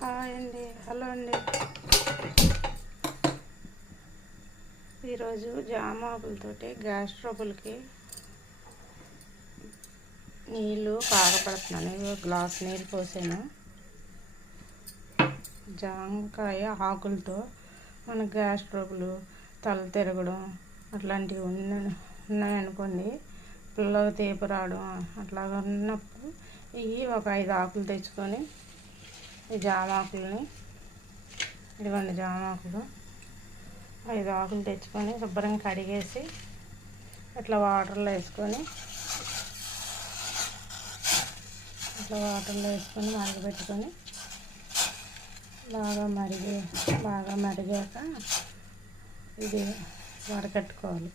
Hi అండి, hello అండి. ఈరోజు జామ ఆకులతోటి గ్యాస్ ట్రబుల్కి నీళ్ళు కాగపడుతున్నాను. గ్లాస్ నీళ్ళు పోసాను. జామకాయ ఆకులతో మన గ్యాస్ ట్రబుల్, తల తిరగడం అట్లాంటివి ఉన్నాయనుకోండి, పిల్లలు తీపి రావడం అట్లాగా ఉన్నప్పుడు ఇవి ఒక 5 ఆకులు తెచ్చుకొని ఈ జామ ఆకులని, ఇదిగోండి జామ ఆకులు 5 ఆకులు తెచ్చుకొని శుభ్రంగా కడిగేసి ఇట్లా వాటర్లో వేసుకొని మరగబెట్టుకొని బాగా మరిగాక ఇది వడకట్టుకోవాలి.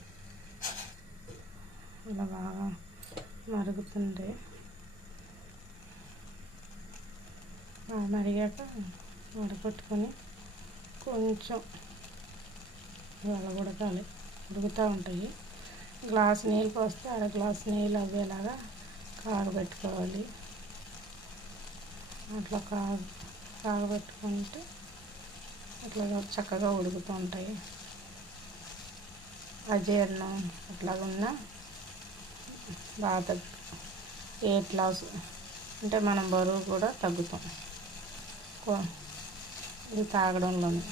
ఇలా బాగా మరుగుతుంది. మరిగాక వడకట్టుకొని కొంచెం ఇలా ఉడుకుతూ ఉంటాయి. గ్లాస్ నీళ్ళు పోస్తే 1/2 గ్లాస్ నీళ్ళు అవ్వేలాగా కాగబెట్టుకోవాలి. అట్లా కాగబెట్టుకుంటే అట్లా చక్కగా ఉడుకుతూ ఉంటాయి. అజీర్ణం అట్లాగున్నా బాగా వెయిట్ లాస్ అంటే మనం బరువు కూడా తగ్గుతాం ఇది తాగడంలోనే.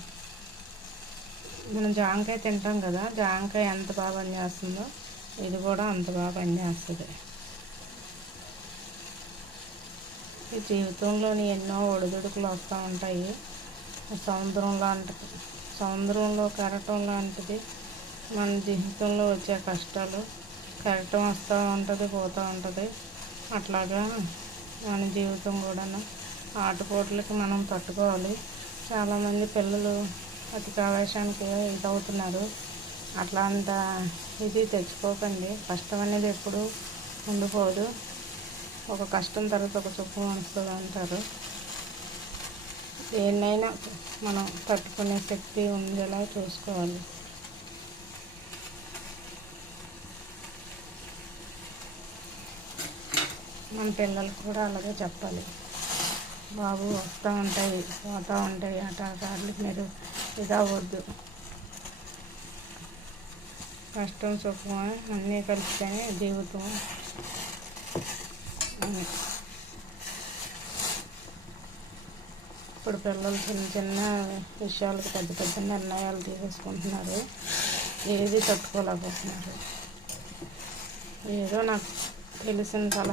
మనం జామకాయ తింటాం కదా, జామకాయ ఎంత బాగా పనిచేస్తుందో ఇది కూడా అంత బాగా పనిచేస్తుంది. ఈ జీవితంలోని ఎన్నో ఒడిదుడుకులు వస్తూ ఉంటాయి. సముద్రంలో కెరటం లాంటిది మన జీవితంలో వచ్చే కష్టాలు. కెరటం వస్తూ ఉంటుంది, పోతూ ఉంటుంది. అట్లాగా మన జీవితం కూడా ఆటుపోట్లకి మనం తట్టుకోవాలి. చాలామంది పిల్లలు అతి కావేశానికి ఇదవుతున్నారు. అట్లాంటి ఇది తెచ్చుకోకండి. కష్టం అనేది ఎప్పుడు ఉండిపోదు. ఒక కష్టం తర్వాత ఒక సుఖం వస్తుంది అంటారు. దేన్నైనా మనం తట్టుకునే శక్తి ఉండేలా చూసుకోవాలి. మన పిల్లలకు కూడా అలాగే చెప్పాలి. బాబు వస్తూ ఉంటాయి, పోతూ ఉంటాయి, వాటికి మీరు ఇదవ్వద్దు. కష్టం సుఖం అన్నీ కలిస్తేనే జీవితం అని. ఇప్పుడు పిల్లలు చిన్న చిన్న విషయాలకు పెద్ద పెద్ద నిర్ణయాలు తీసేసుకుంటున్నారు. ఏది తట్టుకోలేకపోతున్నారు. ఏదో నాకు తెలిసిన సలహా